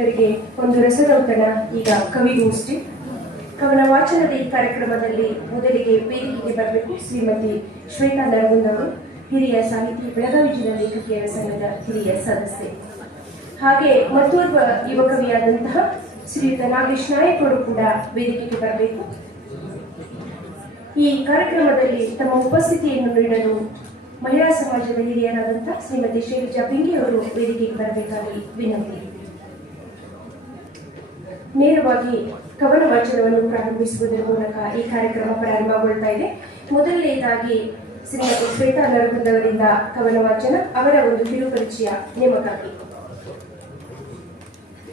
ಭಕ್ತರಿಗೆ ಒಂದು ರಸದೌತಣ. ಈಗ ಕವಿಗೋಷ್ಠಿ ಕವನ ವಾಚನದ ಈ ಕಾರ್ಯಕ್ರಮದಲ್ಲಿ ಮೊದಲಿಗೆ ವೇದಿಕೆಗೆ ಬರಬೇಕು ಶ್ರೀಮತಿ ಶ್ವೇತಾ ನರಗುಂದ್ ಅವರು, ಹಿರಿಯ ಸಾಹಿತಿ, ಬೆಳಗಾವಿ ಜಿಲ್ಲಾ ಲೇಖಕಿಯರ ಸಂಘದ ಹಿರಿಯ ಸದಸ್ಯೆ. ಹಾಗೆ ಮತ್ತೋರ್ವ ಯುವ ಕವಿಯಾದಂತಹ ಶ್ರೀಯುತ ನಾಗೇಶ್ ನಾಯಕ್ ಅವರು ಕೂಡ ವೇದಿಕೆಗೆ ಬರಬೇಕು. ಈ ಕಾರ್ಯಕ್ರಮದಲ್ಲಿ ತಮ್ಮ ಉಪಸ್ಥಿತಿಯನ್ನು ನೀಡಲು ಮಹಿಳಾ ಸಮಾಜದ ಹಿರಿಯರಾದಂತಹ ಶ್ರೀಮತಿ ಶೈಲಜಾ ಬಿಂಗಿ ಅವರು ವೇದಿಕೆಗೆ ಬರಬೇಕಾಗಿ ವಿನಂತಿ. ನೇರವಾಗಿ ಕವನ ವಾಚನವನ್ನು ಪ್ರಾರಂಭಿಸುವುದರ ಮೂಲಕ ಈ ಕಾರ್ಯಕ್ರಮ ಪ್ರಾರಂಭಗೊಳ್ತಾ ಇದೆ. ಮೊದಲನೆಯದಾಗಿ ಶ್ರೀಮತಿ ಶ್ವೇತಾ ನರಗುಂದ್ ಅವರಿಂದ ಕವನ ವಾಚನ, ಅವರ ಒಂದು ಕಿರುಪರಿಚಯ ನೇಮಕಾತಿ.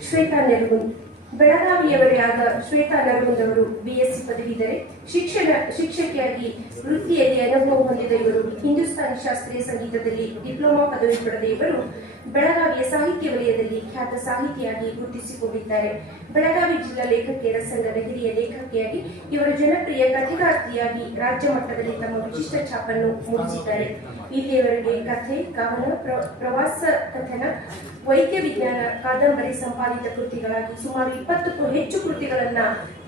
ಶ್ವೇತಾ ನರಗುಂದ್ ಬೆಳಗಾವಿಯವರೇ ಆದ ಶ್ವೇತಾ ನರಗುಂದ್ ಅವರು BSc ಪದವೀಧರೆ, ಶಿಕ್ಷಕಿಯಾಗಿ ವೃತ್ತಿಯಲ್ಲಿ ಅನುಭವ ಹೊಂದಿದ ಇವರು ಹಿಂದೂಸ್ತಾನಿ ಶಾಸ್ತ್ರೀಯ ಸಂಗೀತದಲ್ಲಿ ಡಿಪ್ಲೊಮಾ ಪದವಿ ಪಡೆದ ಇವರು ಬೆಳಗಾವಿಯ ಸಾಹಿತ್ಯ ವಲಯದಲ್ಲಿ ಖ್ಯಾತ ಸಾಹಿತಿಯಾಗಿ ಗುರುತಿಸಿಕೊಂಡಿದ್ದಾರೆ. ಬೆಳಗಾವಿ ಜಿಲ್ಲಾ ಲೇಖಕಿಯರ ಸಂಘದ ಹಿರಿಯ ಲೇಖಕಿಯಾಗಿ ಇವರು ಜನಪ್ರಿಯ ಕಥೆಗಾರ್ತಿಯಾಗಿ ರಾಜ್ಯ ಮಟ್ಟದಲ್ಲಿ ತಮ್ಮ ವಿಶಿಷ್ಟ ಛಾಪನ್ನು ಮೂಡಿಸಿದ್ದಾರೆ. ಇಲ್ಲಿಯವರೆಗೆ ಕಥೆ, ಕವನ, ಪ್ರವಾಸ ಕಥನ, ವೈದ್ಯ ವಿಜ್ಞಾನ, ಕಾದಂಬರಿ ಸಂಪಾದಿತ ಕೃತಿಗಳಾಗಿ ಸುಮಾರು 20ಕ್ಕೂ ಹೆಚ್ಚು ಕೃತಿಗಳನ್ನ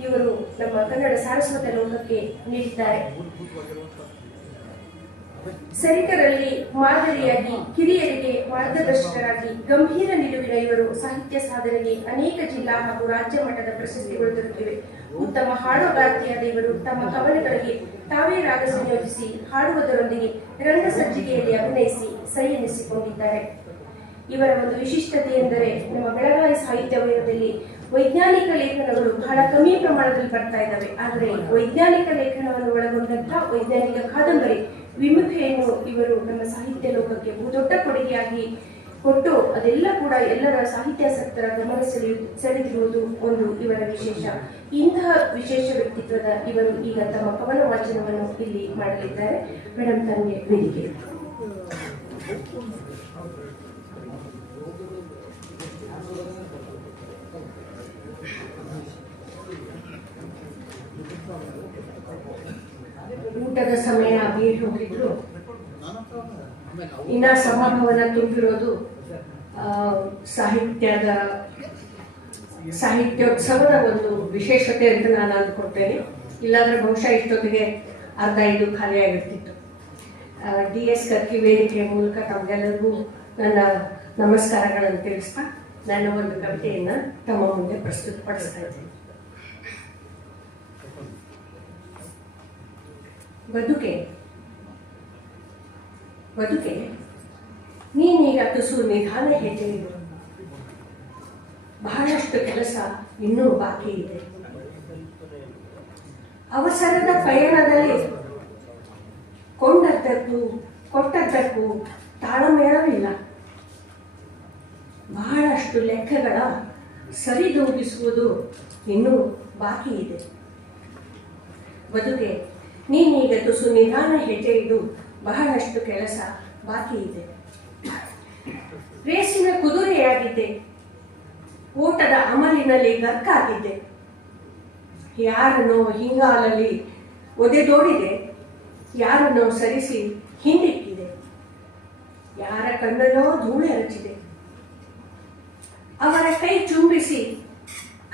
ಇವರು ನಮ್ಮ ಕನ್ನಡ ಸಾರಸ್ವತ ಲೋಕಕ್ಕೆ ನೀಡಿದ್ದಾರೆ. ಸೈನಿಕರಲ್ಲಿ ಮಾದರಿಯಾಗಿ, ಕಿರಿಯರಿಗೆ ಮಾರ್ಗದರ್ಶಕರಾಗಿ ಗಂಭೀರ ನಿಲುವಿನ ಇವರು ಸಾಹಿತ್ಯ ಸಾಧನೆಗೆ ಅನೇಕ ಜಿಲ್ಲಾ ಹಾಗೂ ರಾಜ್ಯ ಮಟ್ಟದ ಪ್ರಶಸ್ತಿಗಳು ದೊರೆತಿವೆ. ಉತ್ತಮ ಹಾಡುಗಾರ್ತಿಯಾದ ಇವರು ತಮ್ಮ ಕವನಗಳಿಗೆ ತಾವೇ ರಾಗ ಸಂಯೋಜಿಸಿ ಹಾಡುವುದರೊಂದಿಗೆ ರಂಗಸಜ್ಜಿಗೆಯಲ್ಲಿ ಅಭಿನಯಿಸಿ ಸೈ ಎನಿಸಿಕೊಂಡಿದ್ದಾರೆ. ಇವರ ಒಂದು ವಿಶಿಷ್ಟತೆ ಎಂದರೆ ನಮ್ಮ ಬೆಳಗಾವಿ ಸಾಹಿತ್ಯ ವಲಯದಲ್ಲಿ ವೈಜ್ಞಾನಿಕ ಲೇಖನಗಳು ಬಹಳ ಕಮ್ಮಿ ಪ್ರಮಾಣದಲ್ಲಿ ಬರ್ತಾ ಇದ್ದಾವೆ. ಆದರೆ ವೈಜ್ಞಾನಿಕ ಲೇಖನವನ್ನು ಒಳಗೊಂಡಂತಹ ವೈಜ್ಞಾನಿಕ ಕಾದಂಬರಿ ವಿಮುಖೆಯನ್ನು ಇವರು ನಮ್ಮ ಸಾಹಿತ್ಯ ಲೋಕಕ್ಕೆ ಬಹುದೊಡ್ಡ ಕೊಡುಗೆಯಾಗಿ ಕೊಟ್ಟು ಅದೆಲ್ಲ ಕೂಡ ಎಲ್ಲರ ಸಾಹಿತ್ಯಾಸಕ್ತರ ಗಮನ ಸೆಳೆದಿರುವುದು ಒಂದು ಇವರ ವಿಶೇಷ. ಇಂತಹ ವಿಶೇಷ ವ್ಯಕ್ತಿತ್ವದ ಇವರು ಈಗ ತಮ್ಮ ಕವನ ವಾಚನವನ್ನು ಇಲ್ಲಿ ಮಾಡಲಿದ್ದಾರೆ. ಮೇಡಮ್, ತಮಗೆ ವೇದಿಕೆ. ಊಟದ ಸಮಯ ಆಗಿ ಹೋಗಿದ್ರು, ಇನ್ನ ಸಭಾಭವನ ತುಂಬಿರೋದು ಸಾಹಿತ್ಯೋತ್ಸವದ ಒಂದು ವಿಶೇಷತೆ ಅಂತ ನಾನು ಅಂದ್ಕೊಡ್ತೇನೆ. ಇಲ್ಲಾಂದ್ರೆ ಬಹುಶಃ ಇಷ್ಟೊತ್ತಿಗೆ ಅರ್ಧ ಇದು ಖಾಲಿಯಾಗಿರ್ತಿತ್ತು. DS ಕರ್ಕಿ ವೇದಿಕೆಯ ಮೂಲಕ ತಮಗೆಲ್ಲರಿಗೂ ನನ್ನ ನಮಸ್ಕಾರಗಳನ್ನು ತಿಳಿಸ್ತಾ ನನ್ನ ಒಂದು ಕವಿತೆಯನ್ನು ತಮ್ಮ ಮುಂದೆ ಪ್ರಸ್ತುತಪಡಿಸ್ತಾ ಇದ್ದೇನೆ. ಬದುಕೆ ನೀನೀಗ ತುಸು ನಿಧಾನ ಹೆಜ್ಜೆ ಇಡು, ಬಹಳಷ್ಟು ಕೆಲಸ ಇನ್ನೂ ಬಾಕಿ ಇದೆ. ಅವಸರದ ಪಯಣದಲ್ಲಿ ಕೊಟ್ಟದ್ದಕ್ಕೂ ತಾಳಮೇಳವಿಲ್ಲ. ಬಹಳಷ್ಟು ಲೆಕ್ಕಗಳ ಸರಿದೂಗಿಸುವುದು ಇನ್ನೂ ಬಾಕಿ ಇದೆ. ಬದುಕೆ ನೀನೀಗ ತುಸು ನಿಧಾನ ಹೆಜ್ಜೆ ಇಡು, ಬಹಳಷ್ಟು ಕೆಲಸ ಬಾಕಿ ಇದೆ. ರೇಸಿನ ಕುದುರೆಯಾಗಿದ್ದೆ, ಓಟದ ಅಮಲಿನಲ್ಲಿ ಗರ್ಕಾಗಿದ್ದೆ. ಯಾರನ್ನೋ ಹಿಂಗಾಲಲ್ಲಿ ಒದೆದೋಡಿದೆ, ಯಾರನ್ನೋ ಸರಿಸಿ ಹಿಂದಿಕ್ಕಿದೆ. ಯಾರ ಕಣ್ಣಲ್ಲೋ ಧೂಳೆ ಹಚ್ಚಿದೆ, ಅವರ ಕೈ ಚುಂಬಿಸಿ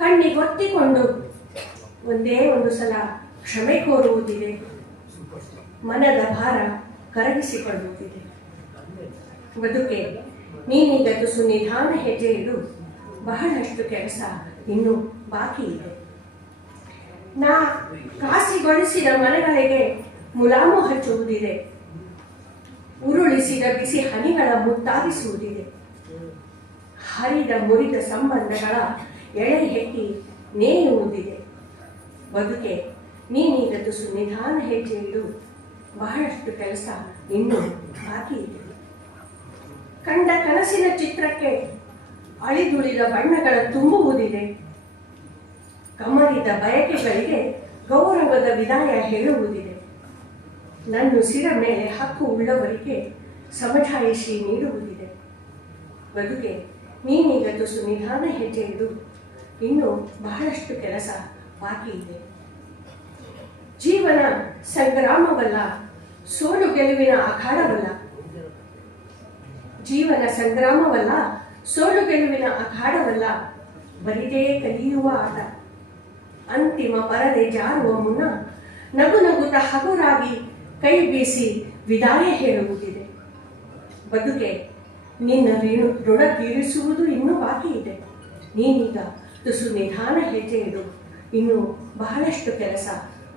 ಕಣ್ಣಿಗೊತ್ತಿಕೊಂಡು ಒಂದೇ ಒಂದು ಸಲ ಕ್ಷಮೆ ಕೋರುವುದಿದೆ. ಮನದ ಭಾರ ಕರಗಿಸಿಕೊಳ್ಳುವುದಿದೆ. ಬದುಕೆ ನೀನೀಗ ತುಸು ನಿಧಾನ ಹೆಜ್ಜೆ ಇಡು, ಬಹಳಷ್ಟು ಕೆಲಸ ಇನ್ನೂ ಬಾಕಿ ಇದೆ. ನಾ ಕಾಸಿಗೊಳಿಸಿದ ಮನೆಗಳಿಗೆ ಮುಲಾಮು ಹಚ್ಚುವುದಿದೆ. ಉರುಳಿಸಿದ ಬಿಸಿ ಹನಿಗಳ ಮುತ್ತಾಗಿಸುವುದಿದೆ. ಹರಿದ ಮುರಿದ ಸಂಬಂಧಗಳ ಎಳೆ ಹೆಕ್ಕಿ ನೇಯುವುದಿದೆ. ಬದುಕೆ ನೀನೀಗ ತುಸು ನಿಧಾನ ಹೆಜ್ಜೆ ಇಡು, ಬಹಳಷ್ಟು ಕೆಲಸ ಇನ್ನೂ ಬಾಕಿ ಇದೆ. ಕಂಡ ಕನಸಿನ ಚಿತ್ರಕ್ಕೆ ಅಳಿದುಳಿದ ಬಣ್ಣಗಳ ತುಂಬುವುದಿದೆ. ಕಮರಿದ ಬಯಕೆಗಳಿಗೆ ಗೌರವದ ವಿದಾಯ ಹೇಳುವುದಿದೆ. ನನ್ನುಸಿರ ಮೇಲೆ ಹಕ್ಕು ಉಳ್ಳವರಿಗೆ ಸಮಜಾಯಿಷಿ ನೀಡುವುದಿದೆ. ಬದುಕೆ ನೀನೀಗ ತುಸು ನಿಧಾನ ಹೆಜ್ಜೆ ಇಡು, ಇನ್ನೂ ಬಹಳಷ್ಟು ಕೆಲಸ ಬಾಕಿ ಇದೆ. ಜೀವನ ಸಂಗ್ರಾಮವಲ್ಲ, ಸೋಲು ಗೆಲುವಿನ ಅಖಾಡವಲ್ಲ. ಜೀವನ ಸಂಗ್ರಾಮವಲ್ಲ, ಸೋಲು ಗೆಲುವಿನ ಅಖಾಡವಲ್ಲ. ಬರಿದೇ ಕಲಿಯುವ ಆಟ. ಅಂತಿಮ ಪರದೆ ಜಾರುವ ಮುನ್ನ ನಗು ನಗುತ್ತ ಹಗುರಾಗಿ ಕೈ ಬೀಸಿ ವಿದಾಯ ಹೇಳುವುದಿದೆ. ಬದುಕೆ ನಿನ್ನ ಋಣ ತೀರಿಸುವುದು ಇನ್ನೂ ಬಾಕಿ ಇದೆ. ನೀನೀಗ ತುಸು ನಿಧಾನ ಹೆಜ್ಜೆ ಇಡು. ಇನ್ನು ಬಹಳಷ್ಟು ಕೆಲಸ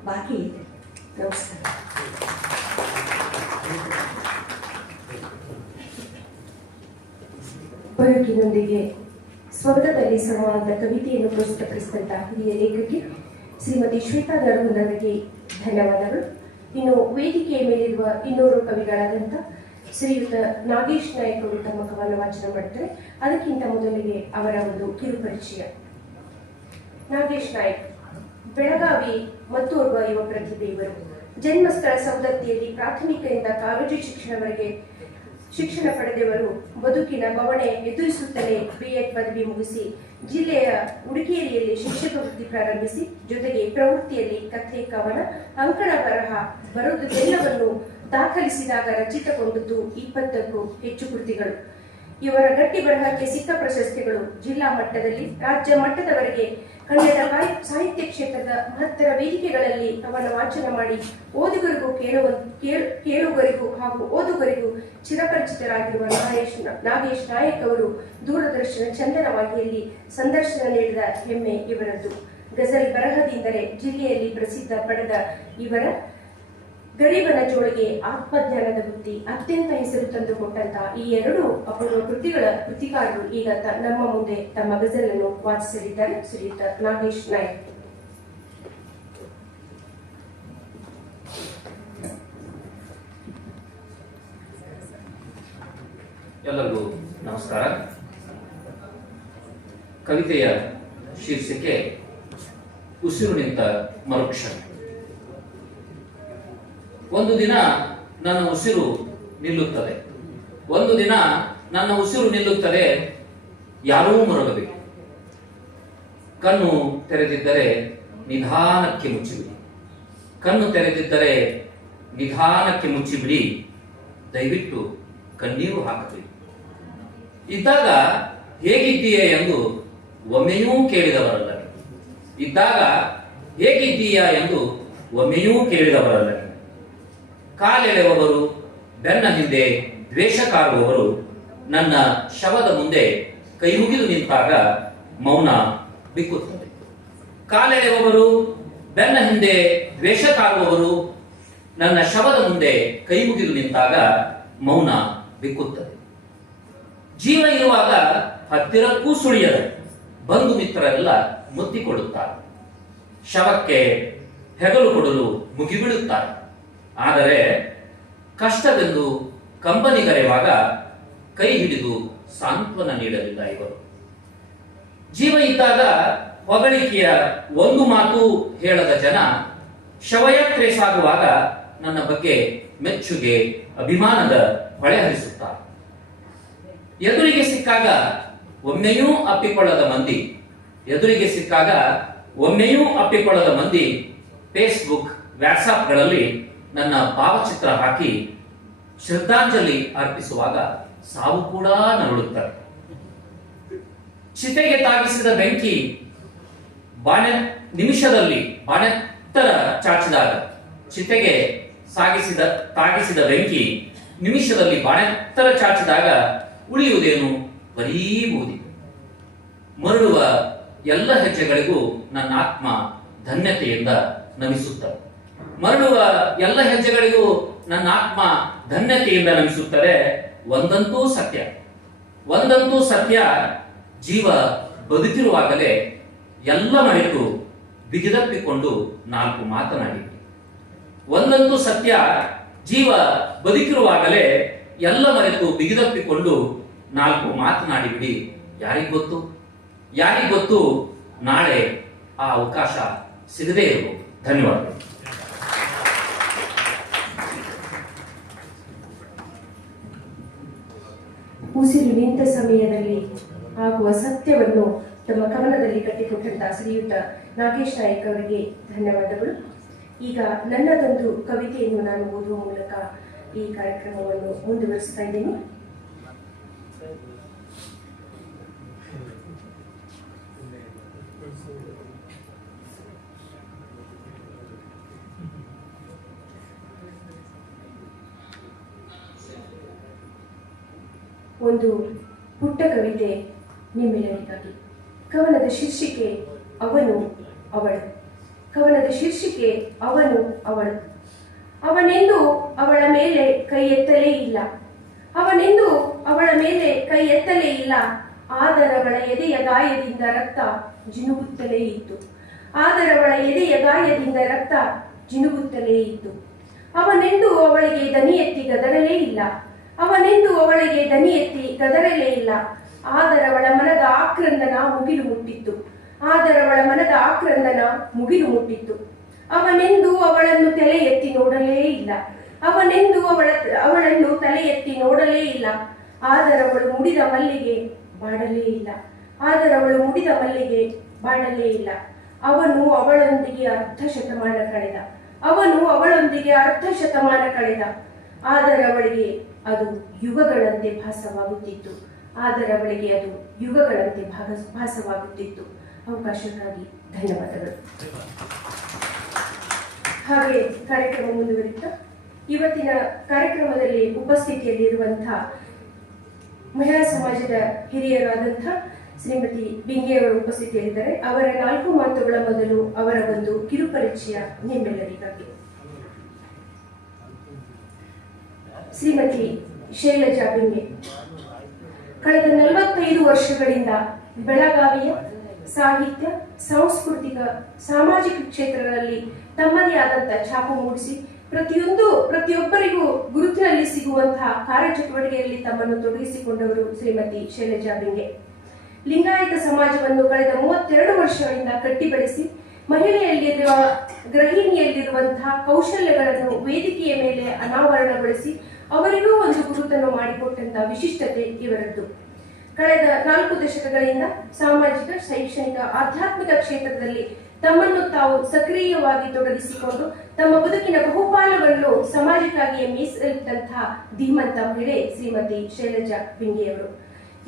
ಬಾಕಿ ಇದೆ. ನಮಸ್ಕಾರ. ಬದುಕಿನೊಂದಿಗೆ ಸ್ವರ್ಗದಲ್ಲಿ ಸಮಾನದ ಕವಿತೆಯನ್ನು ಪ್ರಸ್ತುತಪಡಿಸಿದಂಥ ಹಿರಿಯ ಲೇಖಕಿ ಶ್ರೀಮತಿ ಶ್ವೇತಾ ನರಗುಂದ್ ಅವರಿಗೆ ಧನ್ಯವಾದಗಳು. ಇನ್ನು ವೇದಿಕೆಯ ಮೇಲಿರುವ ಇನ್ನೋರು ಕವಿಗಳಾದಂಥ ಶ್ರೀಯುತ ನಾಗೇಶ್ ನಾಯಕ್ ಅವರು ತಮ್ಮ ಕವನ ವಾಚನ ಮಾಡ್ತಾರೆ. ಅದಕ್ಕಿಂತ ಮೊದಲಿಗೆ ಅವರ ಒಂದು ಕಿರು ಪರಿಚಯ. ನಾಗೇಶ್ ನಾಯಕ್ ಬೆಳಗಾವಿ ಮತ್ತೋರ್ವ ಯುವ ಪ್ರತಿಭೆ. ಇವರು ಜನ್ಮಸ್ಥಳ ಸೌದತ್ತಿಯಲ್ಲಿ ಪ್ರಾಥಮಿಕದಿಂದ ಕಾಲೇಜು ಶಿಕ್ಷಣವರೆಗೆ ಶಿಕ್ಷಣ ಪಡೆದವರು. ಬದುಕಿನ ಬವಣೆ ಎದುರಿಸುತ್ತಲೇ B.Ed ಪದವಿ ಮುಗಿಸಿ ಜಿಲ್ಲೆಯ ಉಡುಗೇರಿಯಲ್ಲಿ ಶಿಕ್ಷಕ ವೃತ್ತಿ ಪ್ರಾರಂಭಿಸಿ ಜೊತೆಗೆ ಪ್ರವೃತ್ತಿಯಲ್ಲಿ ಕಥೆ, ಕವನ, ಅಂಕಣ ಬರಹ ಬರೆದುದೆಲ್ಲವನ್ನು ದಾಖಲಿಸಿದಾಗ ರಚಿತಗೊಂಡದ್ದು 20ಕ್ಕೂ ಹೆಚ್ಚು ಕೃತಿಗಳು. ಇವರ ಗಟ್ಟಿ ಬರಹಕ್ಕೆ ಸಿಕ್ಕ ಪ್ರಶಸ್ತಿಗಳು ಜಿಲ್ಲಾ ಮಟ್ಟದಲ್ಲಿ ರಾಜ್ಯ ಮಟ್ಟದವರೆಗೆ ಕನ್ನಡ ಸಾಹಿತ್ಯ ಕ್ಷೇತ್ರದ ಮಹತ್ತರ ವೇದಿಕೆಗಳಲ್ಲಿ ಕವನ ವಾಚನ ಮಾಡಿ ಕೇಳುಗರಿಗೂ ಹಾಗೂ ಓದುಗರಿಗೂ ಚಿರಪರಿಚಿತರಾಗಿರುವ ನಾಗೇಶ್ ನಾಯಕ್ ಅವರು ದೂರದರ್ಶನ ಚಂದನವಾಹಿಯಲ್ಲಿ ಸಂದರ್ಶನ ನೀಡಿದ ಹೆಮ್ಮೆ ಇವರದ್ದು. ಗಜಲ್ ಬರಹದಿಂದಲೇ ಜಿಲ್ಲೆಯಲ್ಲಿ ಪ್ರಸಿದ್ಧ ಪಡೆದ ಇವರ ಗರೀಬನ ಜೋಳಿಗೆ, ಆತ್ಮಜ್ಞಾನದ ಬುದ್ಧಿ ಅತ್ಯಂತ ಹೆಸರು ತಂದುಕೊಟ್ಟಂತಹ ಈ ಎರಡು ಅಪೂರ್ವ ಕೃತಿಗಳ ಕೃತಿಕಾರರು ಈಗ ನಮ್ಮ ಮುಂದೆ ತಮ್ಮ ಗಜಲನ್ನು ವಾಚಿಸಲಿದ್ದಾರೆ. ಶ್ರೀಯುತ ನಾಗೇಶ್ ನಾಯಕ್. ಎಲ್ಲರಿಗೂ ನಮಸ್ಕಾರ. ಕವಿತೆಯ ಶೀರ್ಷಿಕೆ ಉಸಿರು ನಿಂತ ಮರುಕ್ಷಣ. ಒಂದು ದಿನ ನನ್ನ ಉಸಿರು ನಿಲ್ಲುತ್ತದೆ, ಒಂದು ದಿನ ನನ್ನ ಉಸಿರು ನಿಲ್ಲುತ್ತದೆ, ಯಾರೂ ಮರಗಬೇಕು. ಕಣ್ಣು ತೆರೆದಿದ್ದರೆ ನಿಧಾನಕ್ಕೆ ಮುಚ್ಚಿಬಿಡಿ, ಕಣ್ಣು ತೆರೆದಿದ್ದರೆ ನಿಧಾನಕ್ಕೆ ಮುಚ್ಚಿಬಿಡಿ, ದಯವಿಟ್ಟು ಕಣ್ಣೀರು ಹಾಕಬೇಕು. ಇದ್ದಾಗ ಹೇಗಿದ್ದೀಯೆ ಎಂದು ಒಮ್ಮೆಯೂ ಕೇಳಿದವರಲ್ಲ, ಇದ್ದಾಗ ಹೇಗಿದ್ದೀಯಾ ಎಂದು ಒಮ್ಮೆಯೂ ಕೇಳಿದವರಲ್ಲ. ಕಾಲೆಳೆಯುವವರು, ಬೆನ್ನ ಹಿಂದೆ ದ್ವೇಷ ಕಾರುವವರು, ನನ್ನ ಶವದ ಮುಂದೆ ಕೈ ಮುಗಿದು ನಿಂತಾಗ ಮೌನ ಬಿಕ್ಕುತ್ತದೆ. ಕಾಲೆಳೆಯುವವರು, ಬೆನ್ನ ಹಿಂದೆ ದ್ವೇಷ ಕಾರುವವರು, ನನ್ನ ಶವದ ಮುಂದೆ ಕೈ ಮುಗಿದು ನಿಂತಾಗ ಮೌನ ಬಿಕ್ಕುತ್ತದೆ. ಜೀವ ಇರುವಾಗ ಹತ್ತಿರಕ್ಕೂ ಸುಳಿಯದ ಬಂಧು ಮಿತ್ರರೆಲ್ಲ ಮುತ್ತಿಕೊಳ್ಳುತ್ತಾರೆ. ಶವಕ್ಕೆ ಹೆಗಲು ಕೊಡಲು ಮುಗಿಬಿಡುತ್ತಾರೆ. ಆದರೆ ಕಷ್ಟವೆಂದು ಕಂಬನಿಗರೆಯುವಾಗ ಕೈ ಹಿಡಿದು ಸಾಂತ್ವನ ನೀಡಲಿಲ್ಲ ಇವರು. ಜೀವ ಇದ್ದಾಗ ಹೊಗಳಿಕೆಯ ಒಂದು ಮಾತು ಹೇಳದ ಜನ ಶವಯಾತ್ರೆ ಸಾಗುವಾಗ ನನ್ನ ಬಗ್ಗೆ ಮೆಚ್ಚುಗೆ, ಅಭಿಮಾನದ ಹೊಳೆ ಹರಿಸುತ್ತಾರೆ. ಎದುರಿಗೆ ಸಿಕ್ಕಾಗ ಒಮ್ಮೆಯೂ ಅಪ್ಪಿಕೊಳ್ಳದ ಮಂದಿ, ಎದುರಿಗೆ ಸಿಕ್ಕಾಗ ಒಮ್ಮೆಯೂ ಅಪ್ಪಿಕೊಳ್ಳದ ಮಂದಿ ಫೇಸ್ಬುಕ್, ವಾಟ್ಸಾಪ್ಗಳಲ್ಲಿ ನನ್ನ ಭಾವಚಿತ್ರ ಹಾಕಿ ಶ್ರದ್ಧಾಂಜಲಿ ಅರ್ಪಿಸುವಾಗ ಸಾವು ಕೂಡ ನರಳುತ್ತಾರೆ. ಚಿತೆಗೆ ತಾಗಿಸಿದ ಬೆಂಕಿ ನಿಮಿಷದಲ್ಲಿ ಬಾಣೆತ್ತರ ಚಾಚಿದಾಗ, ಚಿತೆಗೆ ತಾಗಿಸಿದ ಬೆಂಕಿ ನಿಮಿಷದಲ್ಲಿ ಬಾಣೆತ್ತರ ಚಾಚಿದಾಗ ಉಳಿಯುವುದೇನು? ಬರೀ ಬೂದಿ. ಮರಳುವ ಎಲ್ಲ ಹೆಜ್ಜೆಗಳಿಗೂ ನನ್ನ ಆತ್ಮ ಧನ್ಯತೆಯಿಂದ ನಮಿಸುತ್ತದೆ. ಮರಳುವ ಎಲ್ಲ ಹೆಜ್ಜೆಗಳಿಗೂ ನನ್ನ ಆತ್ಮ ಧನ್ಯತೆಯಿಂದ ನಮಿಸುತ್ತದೆ. ಒಂದಂತೂ ಸತ್ಯ, ಒಂದಂತೂ ಸತ್ಯ, ಜೀವ ಬದುಕಿರುವಾಗಲೇ ಎಲ್ಲ ಮರೆತು ಬಿಗಿದಪ್ಪಿಕೊಂಡು ನಾಲ್ಕು ಮಾತನಾಡಿ. ಒಂದಂತೂ ಸತ್ಯ, ಜೀವ ಬದುಕಿರುವಾಗಲೇ ಎಲ್ಲ ಮರೆತು ಬಿಗಿದಪ್ಪಿಕೊಂಡು ನಾಲ್ಕು ಮಾತನಾಡಿ ಬಿಡಿ. ಯಾರಿಗೊತ್ತು, ಯಾರಿಗೊತ್ತು ನಾಳೆ ಆ ಅವಕಾಶ ಸಿಗದೇ ಇರಬಹುದು. ಧನ್ಯವಾದಗಳು. ಉಸಿರು ನಿಂತ ಸಮಯದಲ್ಲಿ ಆಗುವ ಸತ್ಯವನ್ನು ತಮ್ಮ ಕವನದಲ್ಲಿ ಕಟ್ಟಿಕೊಟ್ಟಂತಹ ಶ್ರೀಯುತ ನಾಗೇಶ್ ನಾಯಕ್ ಅವರಿಗೆ ಧನ್ಯವಾದಗಳು. ಈಗ ನನ್ನದೊಂದು ಕವಿತೆಯನ್ನು ನಾನು ಓದುವ ಮೂಲಕ ಈ ಕಾರ್ಯಕ್ರಮವನ್ನು ಮುಂದುವರಿಸ್ತಾ ಇದ್ದೇನೆ. ಒಂದು ಪುಟ್ಟ ಕವಿತೆ ನಿಮ್ಮೆಲ್ಲರಿಗಾಗಿ. ಕವನದ ಶೀರ್ಷಿಕೆ ಅವನು ಅವಳು. ಕವನದ ಶೀರ್ಷಿಕೆ ಅವನು ಅವಳು. ಅವನೆಂದು ಅವಳ ಮೇಲೆ ಕೈ ಎತ್ತಲೇ ಇಲ್ಲ. ಅವನೆಂದು ಅವಳ ಮೇಲೆ ಕೈ ಎತ್ತಲೇ ಇಲ್ಲ. ಆದರವಳ ಎದೆಯ ಗಾಯದಿಂದ ರಕ್ತ ಜಿನುಗುತ್ತಲೇ ಇತ್ತು. ಆದರವಳ ಎದೆಯ ಗಾಯದಿಂದ ರಕ್ತ ಜಿನುಗುತ್ತಲೇ ಇತ್ತು. ಅವನೆಂದು ಅವಳಿಗೆ ದನಿ ಎತ್ತಿ ಗದರಲೇ ಇಲ್ಲ. ಅವನೆಂದು ಅವಳಿಗೆ ದನಿ ಎತ್ತಿ ಗದರಲೇ ಇಲ್ಲ. ಆದರವಳ ಮನದ ಆಕ್ರಂದನ ಮುಗಿಲು ಮುಟ್ಟಿತ್ತು. ಆದರವಳ ಮನದ ಆಕ್ರಂದನ ಮುಗಿಲು ಮುಟ್ಟಿತ್ತು. ಅವನೆಂದು ಅವಳನ್ನು ತಲೆ ಎತ್ತಿ ನೋಡಲೇ ಇಲ್ಲ. ಅವನೆಂದು ಅವಳನ್ನು ತಲೆ ಎತ್ತಿ ನೋಡಲೇ ಇಲ್ಲ. ಆದರವಳು ಮುಡಿದ ಮಲ್ಲಿಗೆ ಬಾಡಲೇ ಇಲ್ಲ. ಆದರವಳು ಮುಡಿದ ಮಲ್ಲಿಗೆ ಬಾಡಲೇ ಇಲ್ಲ. ಅವನು ಅವಳೊಂದಿಗೆ ಅರ್ಧ ಶತಮಾನ ಕಳೆದ. ಅವನು ಅವಳೊಂದಿಗೆ ಅರ್ಧ ಶತಮಾನ ಕಳೆದ. ಆದರವಳಿಗೆ ಅದು ಯುಗಗಳಂತೆ ಭಾಸವಾಗುತ್ತಿತ್ತು. ಆದರವಳಿಗೆ ಅದು ಯುಗಗಳಂತೆ ಭಾಸವಾಗುತ್ತಿತ್ತು. ಅವಕಾಶಕ್ಕಾಗಿ ಧನ್ಯವಾದಗಳು. ಹಾಗೆ ಕಾರ್ಯಕ್ರಮ ಮುಂದುವರಿತಾ ಇವತ್ತಿನ ಕಾರ್ಯಕ್ರಮದಲ್ಲಿ ಉಪಸ್ಥಿತಿಯಲ್ಲಿರುವಂತಹ ಮಹಿಳಾ ಸಮಾಜದ ಹಿರಿಯರಾದಂತಹ ಶ್ರೀಮತಿ ಬಿಂಗೆಯವರು ಉಪಸ್ಥಿತಿಯಲ್ಲಿದ್ದಾರೆ. ಅವರ 4 ಮಾತುಗಳ ಮೊದಲು ಅವರ ಒಂದು ಕಿರುಪರಿಚಯ ನಿಮ್ಮೆಲ್ಲರಿಗಾಗಿ. ಶ್ರೀಮತಿ ಶೈಲಜಾ ಬಿಂಗೆ ಕಳೆದ 45 ವರ್ಷಗಳಿಂದ ಬೆಳಗಾವಿಯ ಸಾಹಿತ್ಯ, ಸಾಂಸ್ಕೃತಿಕ, ಸಾಮಾಜಿಕ ಕ್ಷೇತ್ರಗಳಲ್ಲಿ ತಮ್ಮದೇ ಆದಂತಹ ಛಾಪು ಮೂಡಿಸಿ ಪ್ರತಿಯೊಬ್ಬರಿಗೂ ಗುರುತಿನಲ್ಲಿ ಸಿಗುವಂತಹ ಕಾರ್ಯಚಟುವಟಿಕೆಯಲ್ಲಿ ತಮ್ಮನ್ನು ತೊಡಗಿಸಿಕೊಂಡವರು ಶ್ರೀಮತಿ ಶೈಲಜಾ ಬಿಂಗೆ. ಲಿಂಗಾಯತ ಸಮಾಜವನ್ನು ಕಳೆದ 32 ವರ್ಷಗಳಿಂದ ಕಟ್ಟಿಬೆಳೆಸಿ ಮಹಿಳೆಯಲ್ಲಿರುವ ಗೃಹಿಣಿಯಲ್ಲಿರುವಂತಹ ಕೌಶಲ್ಯಗಳನ್ನು ವೇದಿಕೆಯ ಮೇಲೆ ಅನಾವರಣಗೊಳಿಸಿ ಅವರಿಗೂ ಒಂದು ಗುರುತನ್ನು ಮಾಡಿಕೊಟ್ಟಂತಹ ವಿಶಿಷ್ಟತೆ ಇವರದ್ದು. ಕಳೆದ 4 ದಶಕಗಳಿಂದ ಸಾಮಾಜಿಕ, ಶೈಕ್ಷಣಿಕ, ಆಧ್ಯಾತ್ಮಿಕ ಕ್ಷೇತ್ರದಲ್ಲಿ ತಮ್ಮನ್ನು ತಾವು ಸಕ್ರಿಯವಾಗಿ ತೊಡಗಿಸಿಕೊಂಡು ತಮ್ಮ ಬದುಕಿನ ಬಹುಪಾಲವನ್ನು ಸಮಾಜಕ್ಕಾಗಿಯೇ ಮೀಸಲಿಟ್ಟಂತಹ ಧೀಮಂತ ಮಹಿಳೆ ಶ್ರೀಮತಿ ಶೈಲಜಾ ಬಿಂಗೆಯವರು.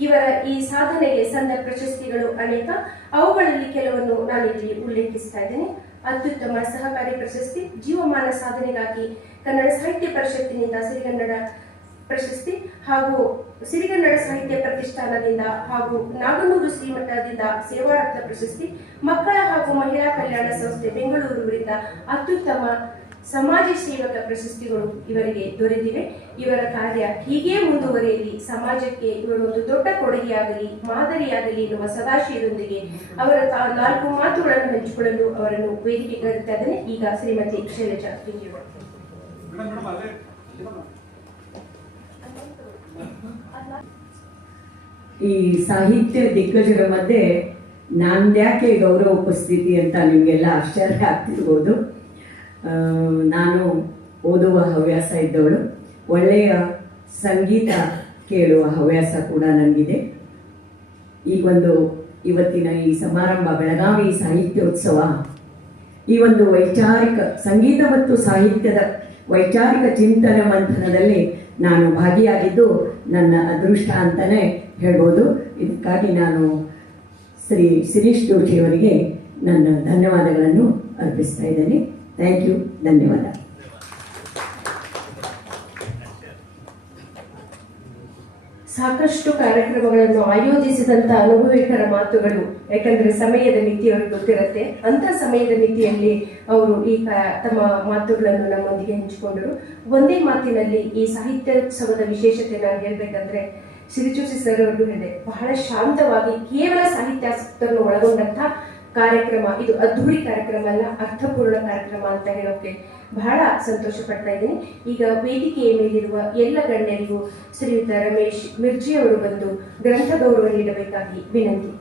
ಇವರ ಈ ಸಾಧನೆಗೆ ಸಂದ ಪ್ರಶಸ್ತಿಗಳು ಅನೇಕ. ಅವುಗಳಲ್ಲಿ ಕೆಲವನ್ನು ನಾನಿಲ್ಲಿ ಉಲ್ಲೇಖಿಸ್ತಾ ಇದ್ದೇನೆ. ಅತ್ಯುತ್ತಮ ಸಹಕಾರಿ ಪ್ರಶಸ್ತಿ, ಜೀವಮಾನ ಸಾಧನೆಗಾಗಿ ಕನ್ನಡ ಸಾಹಿತ್ಯ ಪರಿಷತ್ತಿನಿಂದ ಸಿರಿಗನ್ನಡ ಪ್ರಶಸ್ತಿ ಹಾಗೂ ಸಿರಿಗನ್ನಡ ಸಾಹಿತ್ಯ ಪ್ರತಿಷ್ಠಾನದಿಂದ ಹಾಗೂ ನಾಗನೂರು ಶ್ರೀಮಠದಿಂದ ಸೇವಾರತ್ನ ಪ್ರಶಸ್ತಿ, ಮಕ್ಕಳ ಹಾಗೂ ಮಹಿಳಾ ಕಲ್ಯಾಣ ಸಂಸ್ಥೆ ಬೆಂಗಳೂರಿನಿಂದ ಅತ್ಯುತ್ತಮ ಸಮಾಜ ಸೇವಕ ಪ್ರಶಸ್ತಿಗಳು ಇವರಿಗೆ ದೊರೆತಿವೆ. ಇವರ ಕಾರ್ಯ ಹೀಗೆ ಮುಂದುವರಿಯಲಿ, ಸಮಾಜಕ್ಕೆ ಇವರೊಂದು ದೊಡ್ಡ ಕೊಡುಗೆಯಾಗಲಿ, ಮಾದರಿಯಾಗಲಿ ಎನ್ನುವ ಸದಾಶಯದೊಂದಿಗೆ ಅವರ 4 ಮಾತುಗಳನ್ನು ಹಂಚಿಕೊಳ್ಳಲು ಅವರನ್ನು ವೇದಿಕೆಗೆ ಕರೆಯುತ್ತಾ ಇದ್ದೇನೆ. ಈಗ ಶ್ರೀಮತಿ ಶೈಲಜಾ ಬಿಂಗೆಯವರು. ಈ ಸಾಹಿತ್ಯ ದಿಗ್ಗಜರ ಮಧ್ಯೆ ನಂದ್ಯಾಕೆ ಗೌರವ ಉಪಸ್ಥಿತಿ ಅಂತ ನಿಮಗೆಲ್ಲ ಆಶ್ಚರ್ಯ ಆಗ್ತಿರ್ಬೋದು. ನಾನು ಓದುವ ಹವ್ಯಾಸ ಇದ್ದವಳು, ಒಳ್ಳೆಯ ಸಂಗೀತ ಕೇಳುವ ಹವ್ಯಾಸ ಕೂಡ ನನಗಿದೆ. ಇವತ್ತಿನ ಈ ಸಮಾರಂಭ, ಬೆಳಗಾವಿ ಸಾಹಿತ್ಯೋತ್ಸವ, ಈ ಒಂದು ವೈಚಾರಿಕ ಸಂಗೀತ ಮತ್ತು ಸಾಹಿತ್ಯದ ವೈಚಾರಿಕ ಚಿಂತನೆ ಮಂಥನದಲ್ಲಿ ನಾನು ಭಾಗಿಯಾಗಿದ್ದು ನನ್ನ ಅದೃಷ್ಟ ಅಂತಲೇ ಹೇಳ್ಬೋದು. ಇದಕ್ಕಾಗಿ ನಾನು ಶ್ರೀ ಶಿರೀಶ್ ಜೋಶಿಯವರಿಗೆ ನನ್ನ ಧನ್ಯವಾದಗಳನ್ನು ಅರ್ಪಿಸ್ತಾ ಇದ್ದೇನೆ. ಥ್ಯಾಂಕ್ ಯು, ಧನ್ಯವಾದ. ಸಾಕಷ್ಟು ಕಾರ್ಯಕ್ರಮಗಳನ್ನು ಆಯೋಜಿಸಿದಂತ ಅನುಭವಿಕರ ಮಾತುಗಳು, ಯಾಕಂದ್ರೆ ಸಮಯದ ಮಿತಿ ಅವ್ರಿಗೆ ಗೊತ್ತಿರುತ್ತೆ. ಅಂತ ಸಮಯದ ಮಿತಿಯಲ್ಲಿ ಅವರು ತಮ್ಮ ಮಾತುಗಳನ್ನು ನಮ್ಮೊಂದಿಗೆ ಹಂಚಿಕೊಂಡರು. ಒಂದೇ ಮಾತಿನಲ್ಲಿ ಈ ಸಾಹಿತ್ಯೋತ್ಸವದ ವಿಶೇಷತೆ ನಾನು ಹೇಳ್ಬೇಕಂದ್ರೆ, ಶ್ರೀಜೋಶಿ ಸರ್ ಅವರು ಹೇಳಿದೆ, ಬಹಳ ಶಾಂತವಾಗಿ ಕೇವಲ ಸಾಹಿತ್ಯಾಸಕ್ತರನ್ನು ಒಳಗೊಂಡಂತಹ ಕಾರ್ಯಕ್ರಮ ಇದು. ಅದ್ಧೂರಿ ಕಾರ್ಯಕ್ರಮ ಅಲ್ಲ, ಅರ್ಥಪೂರ್ಣ ಕಾರ್ಯಕ್ರಮ ಅಂತ ಹೇಳೋಕೆ ಬಹಳ ಸಂತೋಷ ಪಡ್ತಾ ಇದ್ದೀನಿ. ಈಗ ವೇದಿಕೆಯ ಮೇಲಿರುವ ಎಲ್ಲ ಗಣ್ಯರಿಗೂ ಶ್ರೀಯುತ ರಮೇಶ್ ಮಿರ್ಜಿ ಅವರು ಬಂದು ಗ್ರಂಥ ಗೌರವ ನೀಡಬೇಕಾಗಿ ವಿನಂತಿ.